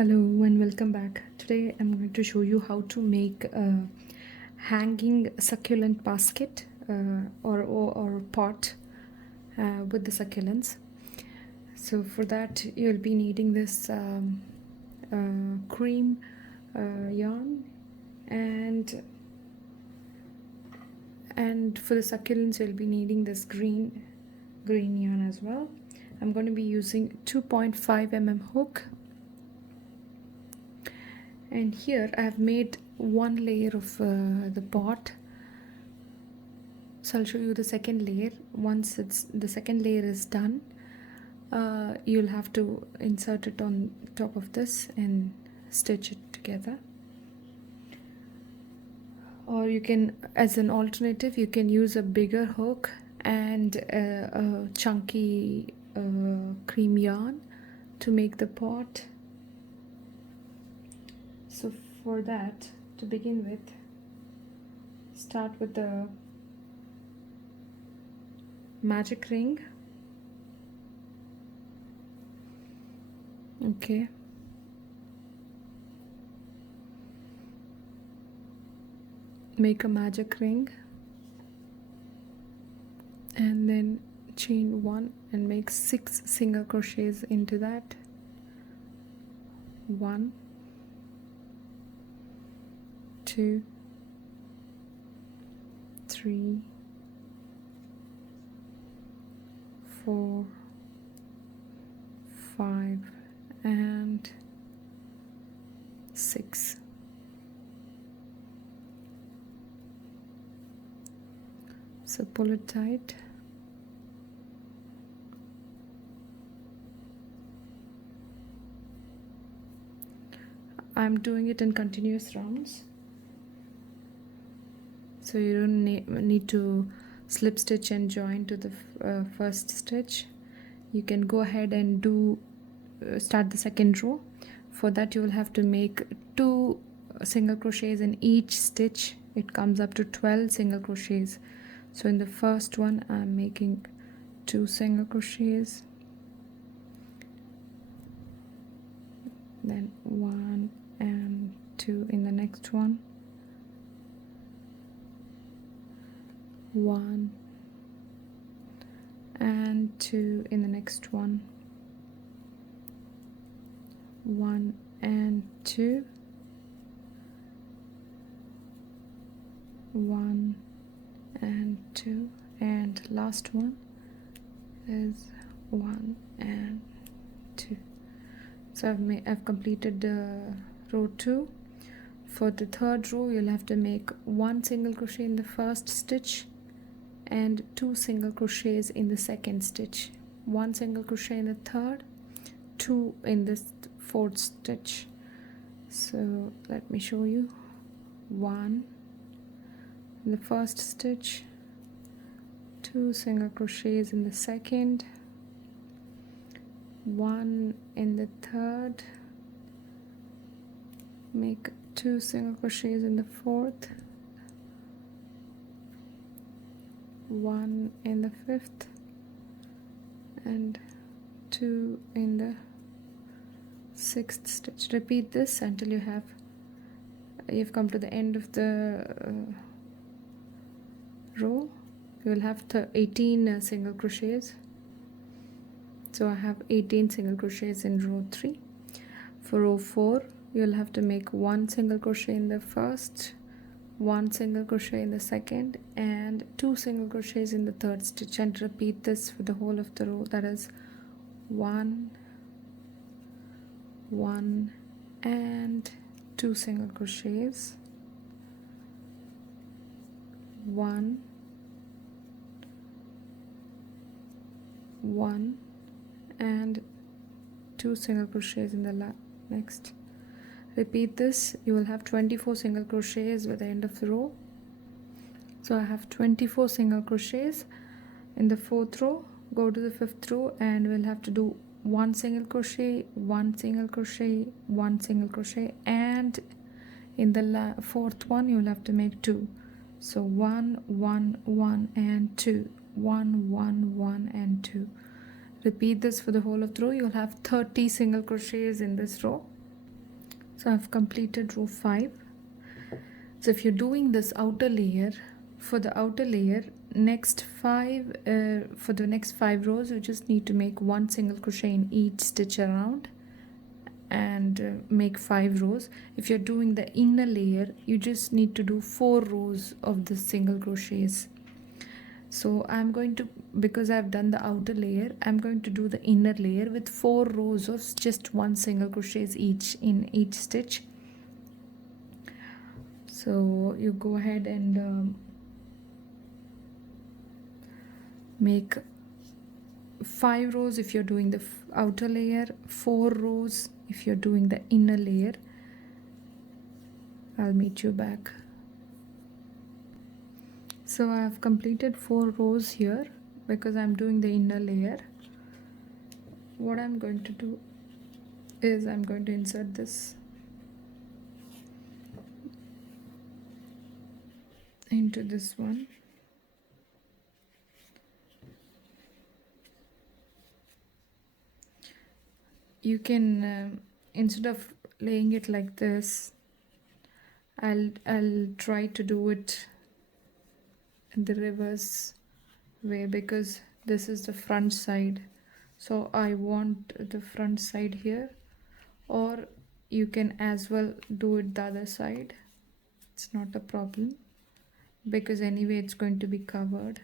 Hello and welcome back. Today I'm going to show you how to make a hanging succulent basket or pot with the succulents. So for that you'll be needing this cream yarn and for the succulents you'll be needing this green yarn as well. I'm going to be using 2.5 mm hook. And here I have made one layer of the pot, so I'll show you the second layer. Once the second layer is done, you'll have to insert it on top of this and stitch it together. Or you can, as an alternative, you can use a bigger hook and a chunky cream yarn to make the pot. So for that, to begin with, start with the magic ring. Okay. Make a magic ring and then chain 1 and make 6 single crochets into that. 1, 2, 3, 4, 5 and 6. So pull it tight. I'm doing it in continuous rounds, so you don't need to slip stitch and join to the first stitch. You can go ahead and do start the second row. For that you will have to make 2 single crochets in each stitch. It comes up to 12 single crochets. So in the first one I'm making 2 single crochets, then 1 and 2 in the next one, 1 and 2 in the next one, 1 and 2, 1 and 2, and last one is 1 and 2. So I've completed row 2. For the third row you'll have to make 1 single crochet in the first stitch and 2 single crochets in the second stitch, 1 single crochet in the third, 2 in the fourth stitch. So let me show you. 1 in the first stitch, 2 single crochets in the second, 1 in the third, make 2 single crochets in the fourth, 1 in the fifth, and 2 in the sixth stitch. Repeat this until you've come to the end of the row. You will have 18 single crochets. So I have 18 single crochets in row 3. For row 4 you'll have to make 1 single crochet in the first, 1 single crochet in the second, and 2 single crochets in the third stitch, and repeat this for the whole of the row. That is 1, 1 and 2 single crochets, 1, 1 and 2 single crochets in the next. Repeat this. You will have 24 single crochets by the end of the row. So I have 24 single crochets in the fourth row. Go to the fifth row and we'll have to do 1 single crochet, 1 single crochet, 1 single crochet, and in the fourth one you'll have to make 2. So 1, 1, 1 and 2, 1, 1, 1 and 2. Repeat this for the whole of the row. You'll have 30 single crochets in this row. So I've completed row 5. So if you're doing this outer layer, for the outer layer, for the next 5 rows, you just need to make 1 single crochet in each stitch around, and make 5 rows. If you're doing the inner layer, you just need to do 4 rows of the single crochets. So I'm going to, because I've done the outer layer, I'm going to do the inner layer with 4 rows of just 1 single crochets each in each stitch. So you go ahead and make 5 rows if you're doing the outer layer, 4 rows if you're doing the inner layer. I'll meet you back. So I've completed 4 rows here because I'm doing the inner layer. What I'm going to do is I'm going to insert this into this one. You can instead of laying it like this, I'll try to do it in the reverse way, because this is the front side, so I want the front side here, or you can as well do it the other side. It's not a problem because anyway it's going to be covered.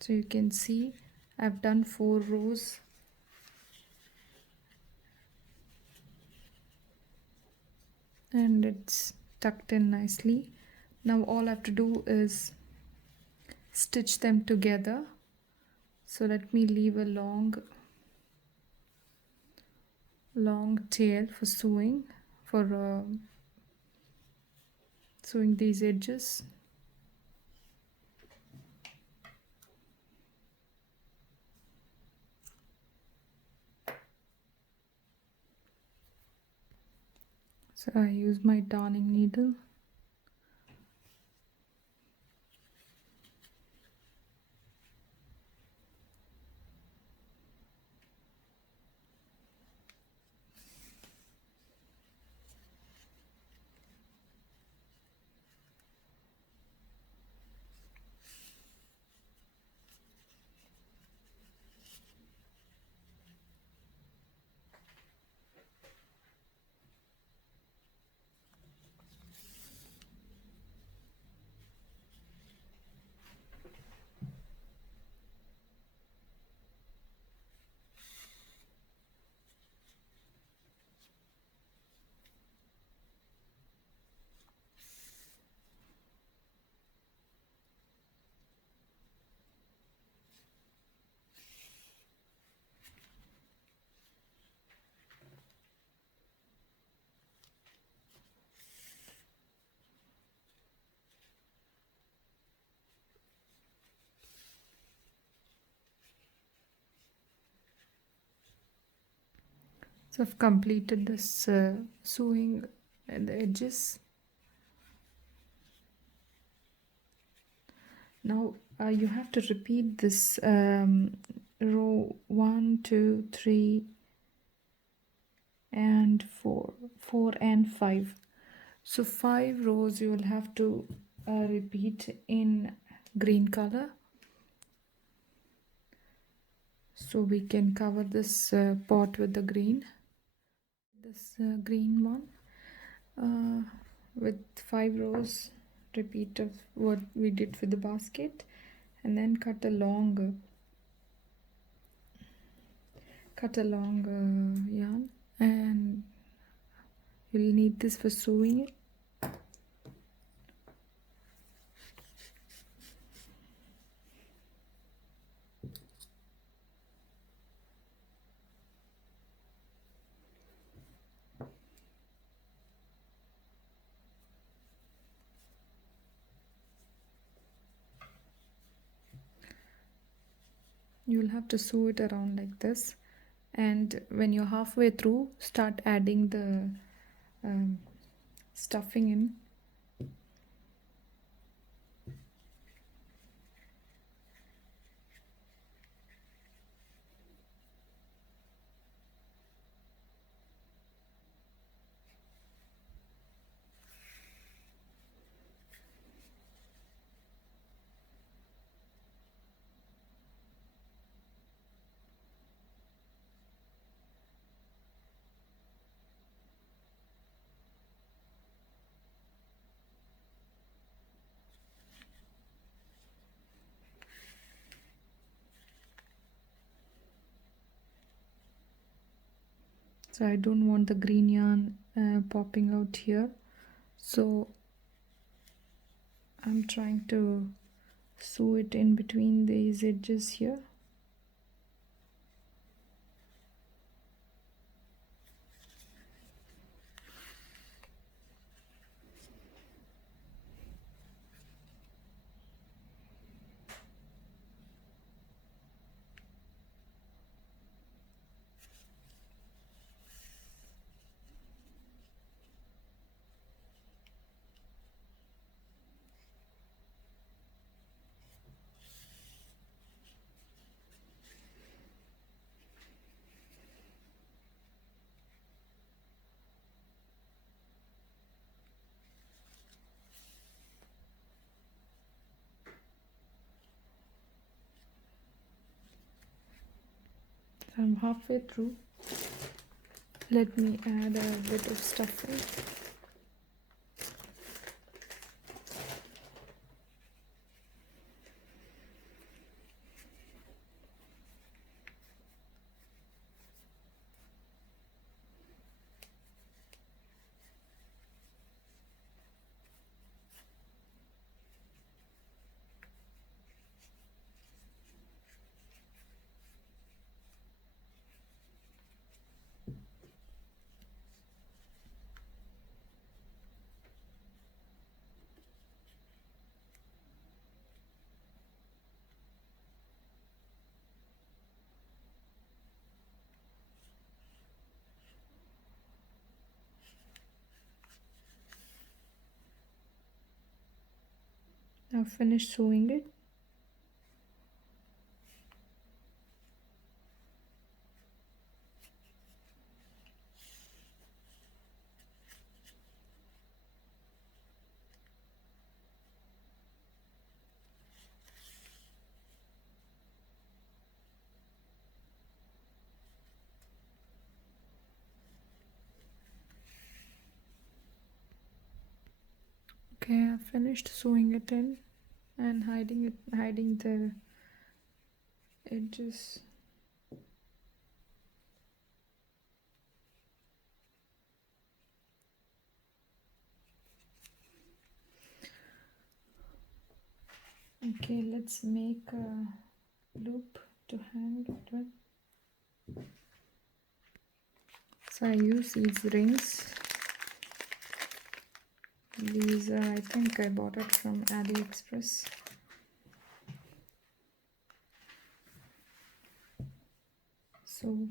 So you can see I've done 4 rows, and it's tucked in nicely. Now all I have to do is stitch them together. So let me leave a long tail for sewing, for sewing these edges. So I use my darning needle. So I've completed this sewing at the edges. Now you have to repeat this row 1, 2, 3 and 4 and 5. So 5 rows you will have to repeat in green color, so we can cover this pot with the green. This green one with 5 rows, repeat of what we did with the basket, and then cut a long yarn, and you'll need this for sewing it. You'll have to sew it around like this, and when you're halfway through, start adding the stuffing in. so I don't want the green yarn popping out here, so I'm trying to sew it in between these edges here. I'm halfway through. Let me add a bit of stuffing. Now finish sewing it. Okay, I finished sewing it in and hiding the edges. Okay, let's make a loop to hang it with. So I use these rings. These I think I bought it from AliExpress. So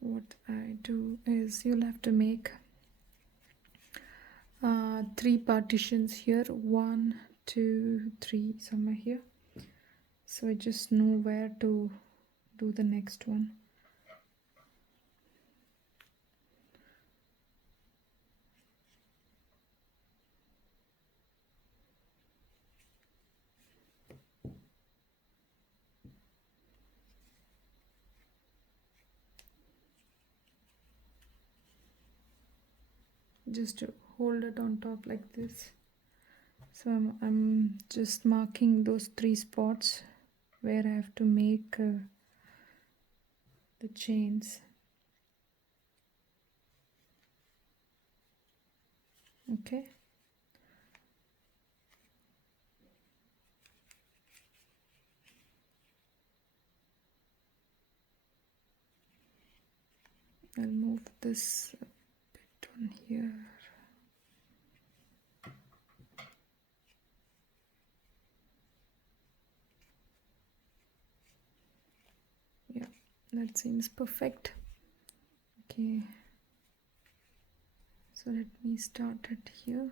what I do is you'll have to make 3 partitions here, 1, 2, 3, somewhere here. So I just know where to do the next one. Just to hold it on top like this. So I'm just marking those 3 spots where I have to make the chains. Okay. I'll move this a bit on here. Yeah, that seems perfect. Okay, so let me start it here.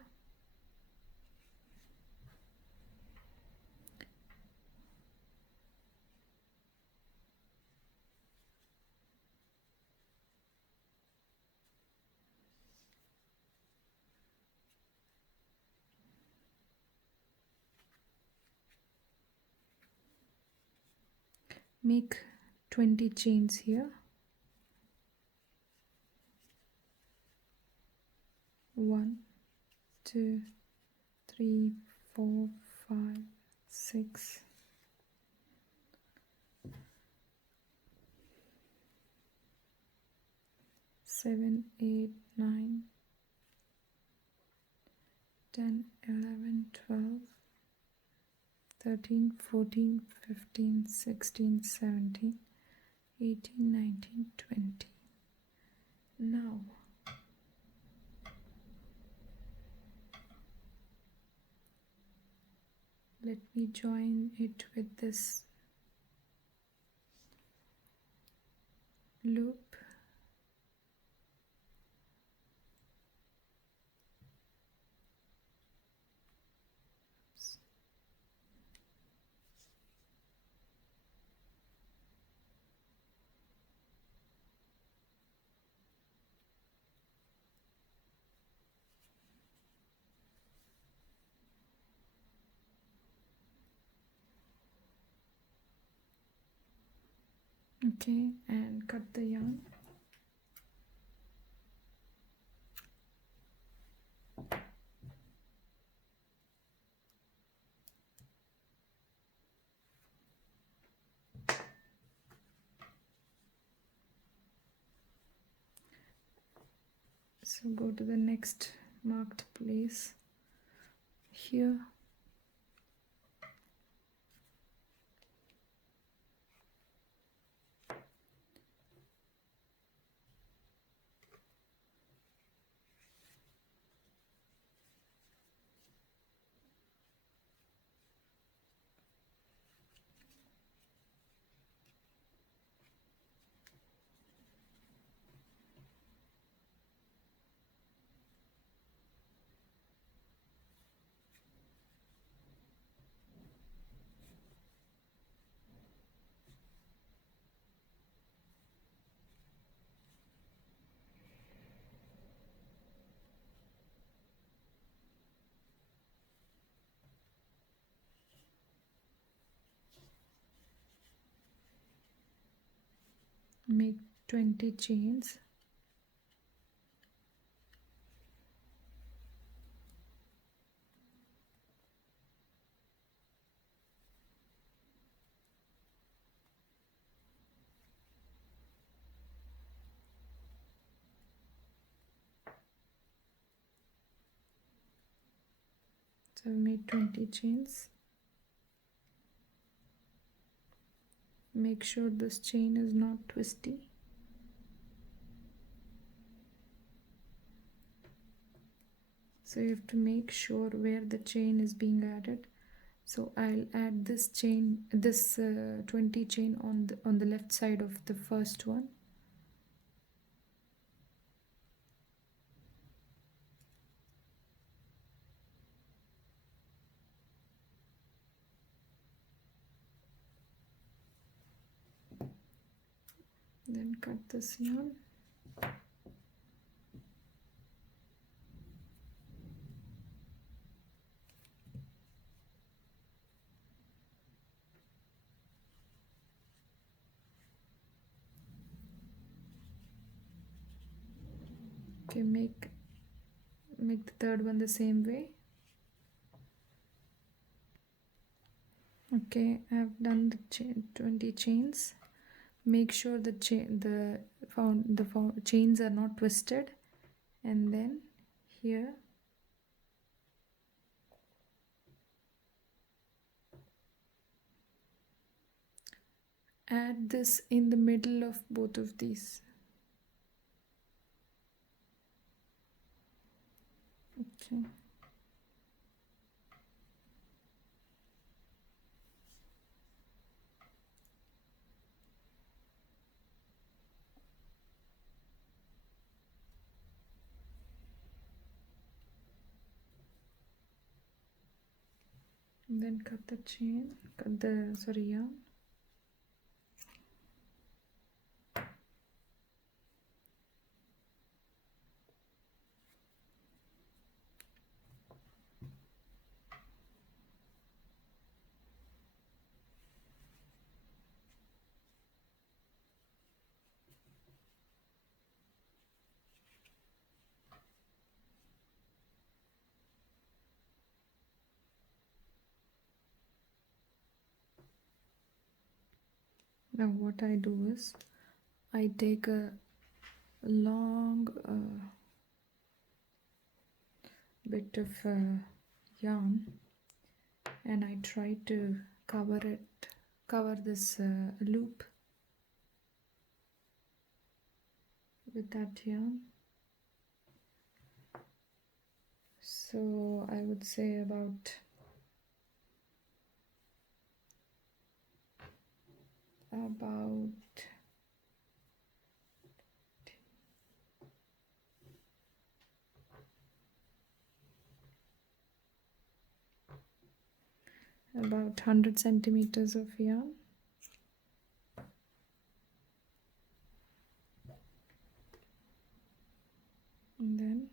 Make 20 chains here. 1, 2, 3, 4, 5, 6, 7, 8, 9, 10, 11, 12, 13, 14, 15, 16, 17, 18, 19, 20. Now let me join it with this loop. Okay, and cut the yarn. So go to the next marked place here. Make 20 chains. So I've made 20 chains. Make sure this chain is not twisty. So you have to make sure where the chain is being added. So I'll add this chain, this 20 chain on the left side of the first one. Then cut this yarn. Okay, make the third one the same way. Okay, I've done the 20 chains. Make sure the chains are not twisted, and then here add this in the middle of both of these. Okay. And then cut the chain, cut the yarn. Now what I do is I take a long bit of yarn, and I tried to cover this loop with that yarn. So I would say about about 100 centimeters of yarn. And then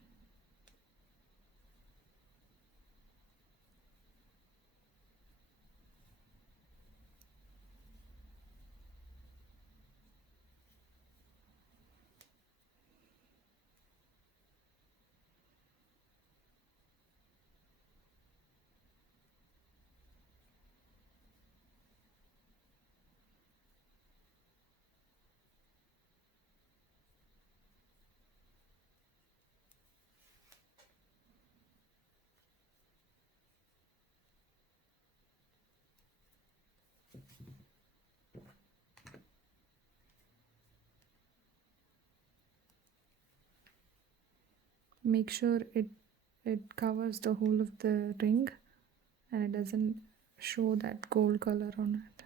make sure it covers the whole of the ring and it doesn't show that gold color on it.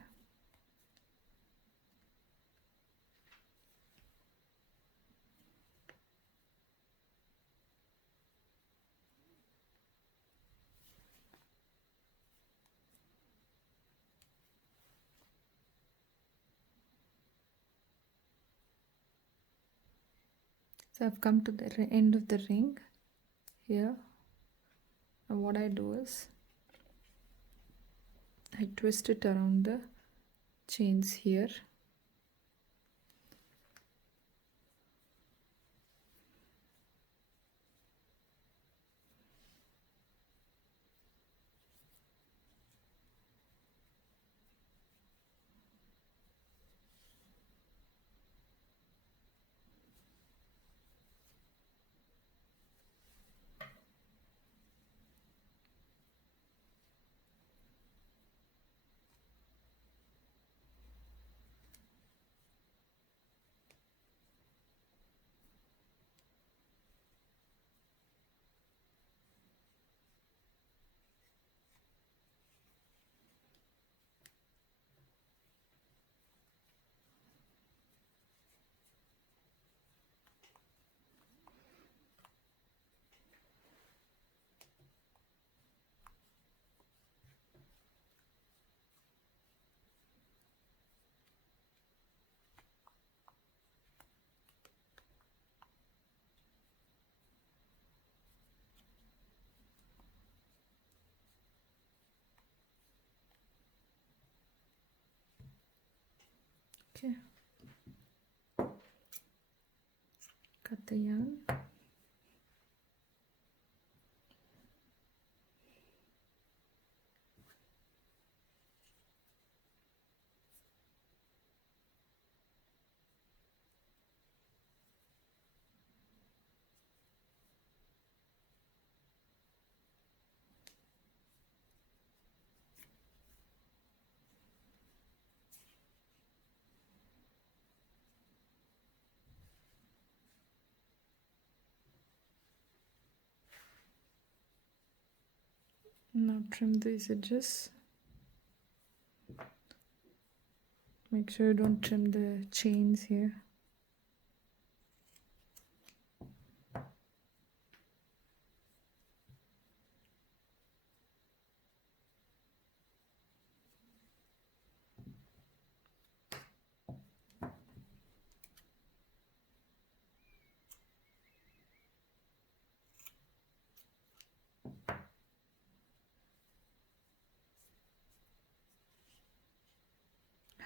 So I've come to the end of the ring here, and what I do is I twist it around the chains here. Okay, cut the yarn. Now trim these edges. Make sure you don't trim the chains here.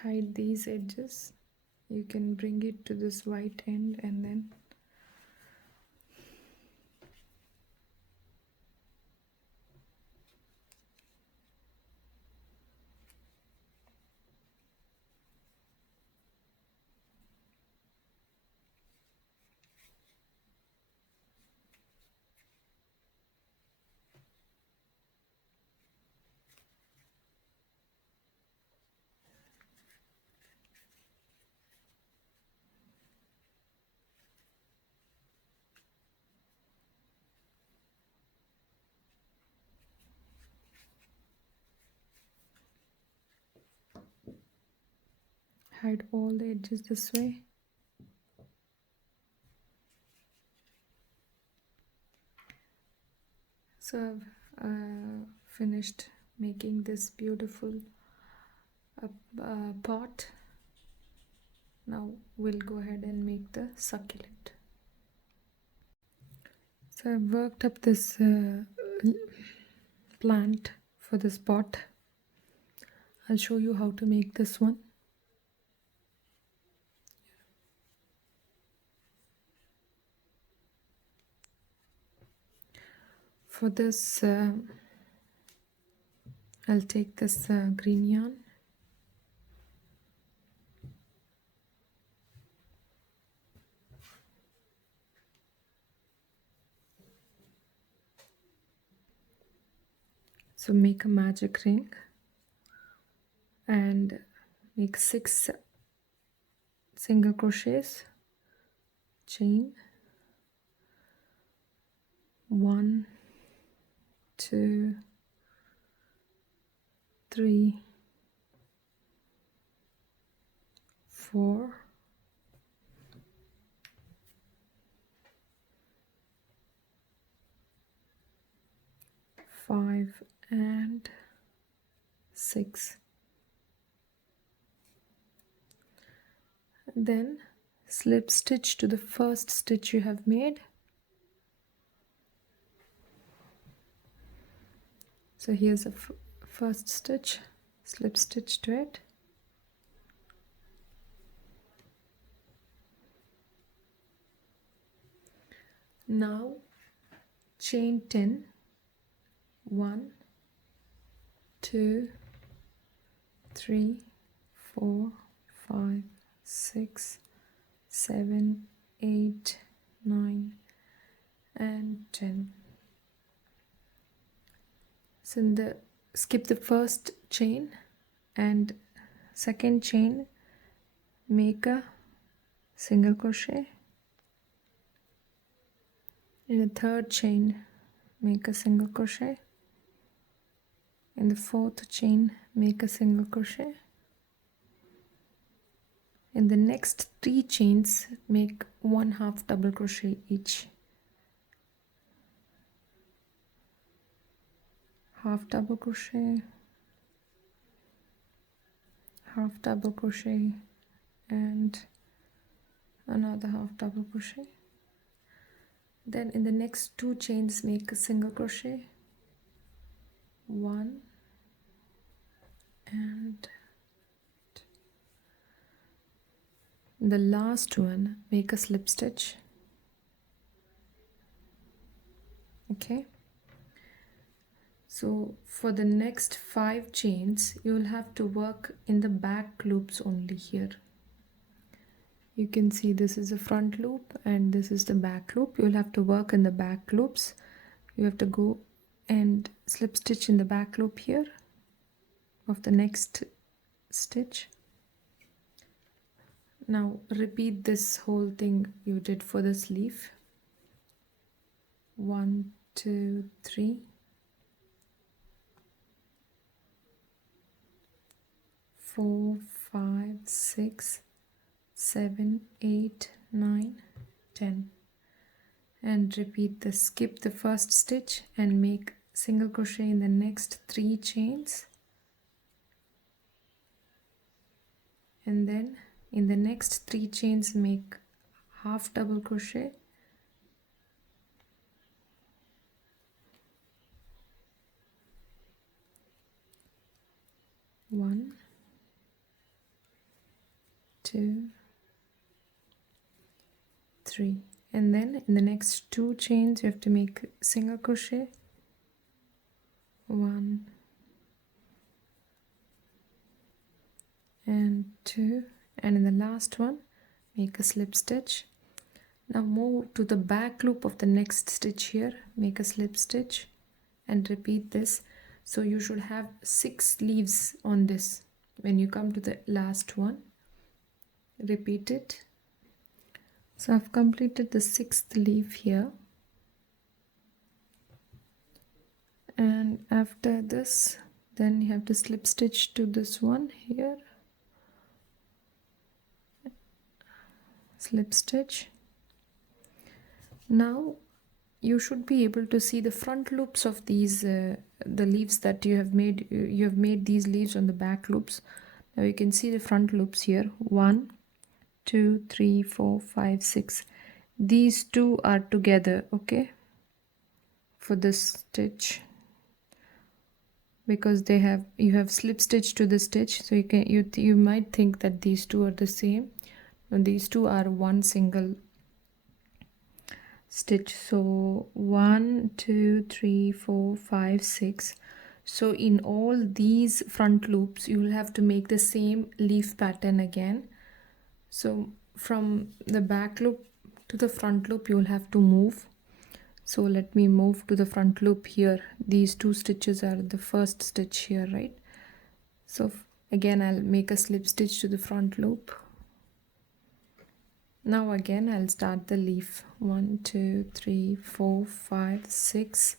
Hide these edges. You can bring it to this white end and then hide all the edges this way. So I've finished making this beautiful pot. Now we'll go ahead and make the succulent. So I've worked up this plant for this pot. I'll show you how to make this one. For this, I'll take this green yarn. So make a magic ring and make 6 single crochets, chain, 1, 2, 3, 4, 5 and 6. Then slip stitch to the first stitch you have made. So here's a first stitch, slip stitch to it. Now chain 10, 1, 2, 3, 4, 5, 6, 7, 8, 9 and 10. So in skip the first chain and second chain, make a single crochet. In the third chain, make a single crochet. In the fourth chain, make a single crochet. In the next 3 chains, make 1 half double crochet each. Half double crochet, half double crochet and another half double crochet. Then in the next 2 chains, make a single crochet, 1 and the last one, make a slip stitch. Okay, so for the next 5 chains you will have to work in the back loops only. Here you can see this is the front loop and this is the back loop. You will have to work in the back loops. You have to go and slip stitch in the back loop here of the next stitch. Now repeat this whole thing you did for the sleeve. 1, 2, 3, 4, 5, 6, 7, 8, 9, 10, and repeat this. Skip the first stitch and make single crochet in the next 3 chains, and then in the next 3 chains make half double crochet, one, 2, 3, and then in the next 2 chains you have to make single crochet, 1 and 2, and in the last one make a slip stitch. Now move to the back loop of the next stitch here, make a slip stitch and repeat this. So you should have 6 leaves on this. When you come to the last one, repeat it. So I've completed the 6th leaf here, and after this then you have to slip stitch to this one here, slip stitch. Now you should be able to see the front loops of these the leaves that you have made. You have made these leaves on the back loops. Now you can see the front loops here. 1 2 3 4 5 6. These two are together, okay, for this stitch, because you have slip stitch to the stitch, so you might think that these two are the same, and these two are one single stitch. So 1 2 3 4 5 6. So in all these front loops you will have to make the same leaf pattern again. So from the back loop to the front loop you will have to move. So let me move to the front loop here. These two stitches are the first stitch here, right? So again I'll make a slip stitch to the front loop. Now again I'll start the leaf. 1 2 3 4 5 6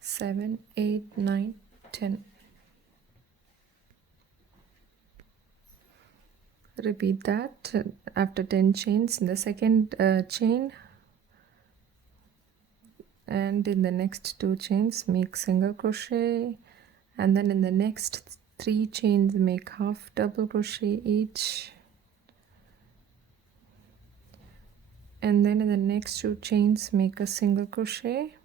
7 8 9 10. Repeat that after 10 chains in the second chain, and in the next 2 chains make single crochet, and then in the next 3 chains make half double crochet each, and then in the next 2 chains make a single crochet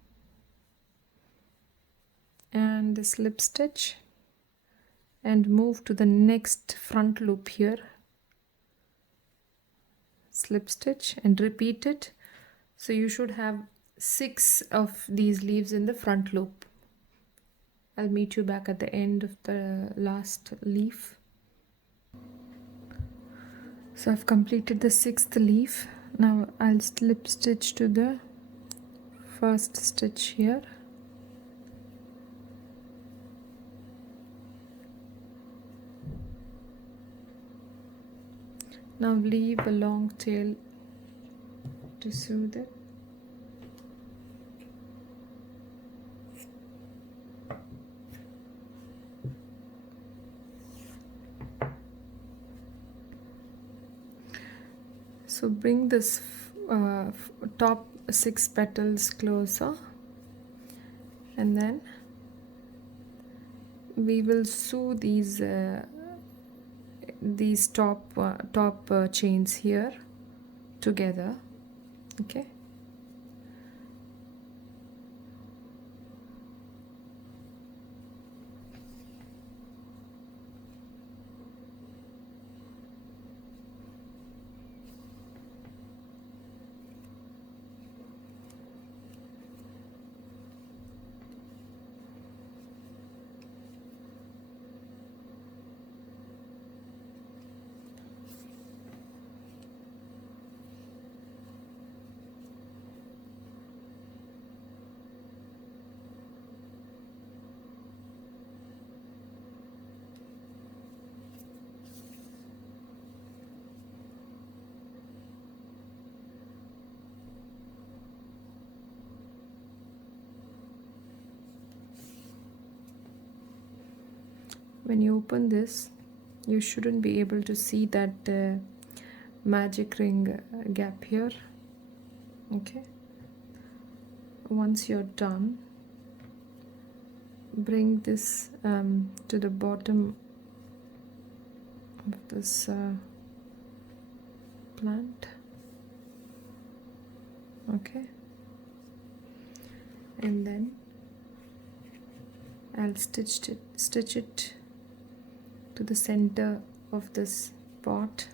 and a slip stitch, and move to the next front loop here, slip stitch, and repeat it. So you should have 6 of these leaves in the front loop. I'll meet you back at the end of the last leaf. So I've completed the 6th leaf. Now I'll slip stitch to the first stitch here. Now leave a long tail to soothe it. So bring this top 6 petals closer, and then we will sew these top chains here together, okay. When you open this, you shouldn't be able to see that magic ring gap here, okay. Once you're done, bring this to the bottom of this plant, okay, and then I'll stitch it to the center of this pot,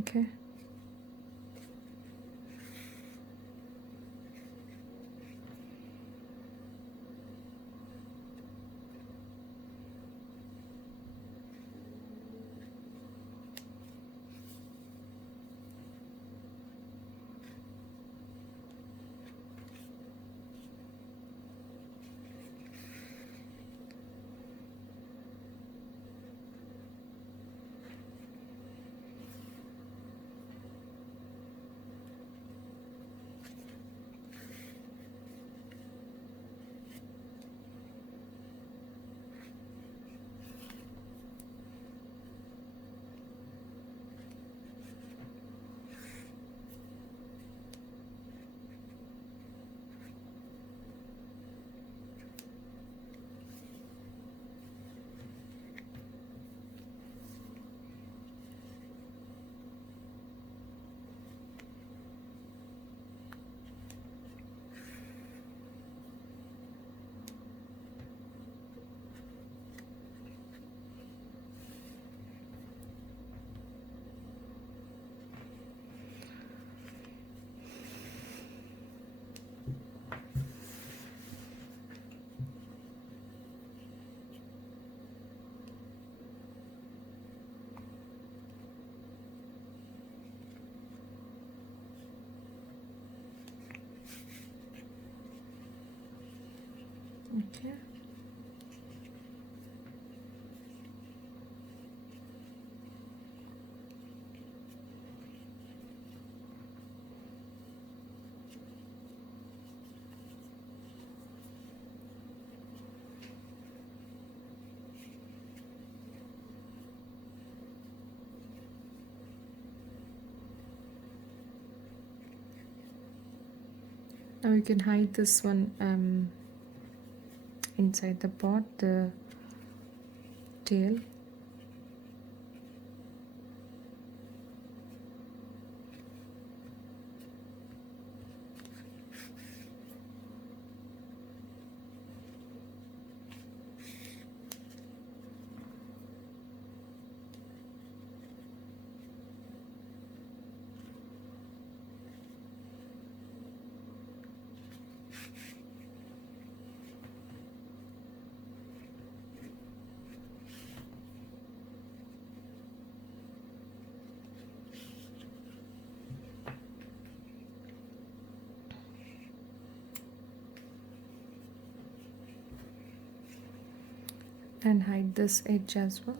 okay. Okay. Now you can hide this one inside the pot, the tail. And hide this edge as well.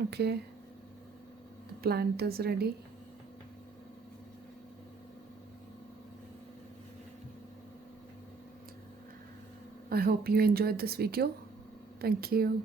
Okay, the plant is ready. I hope you enjoyed this video. Thank you.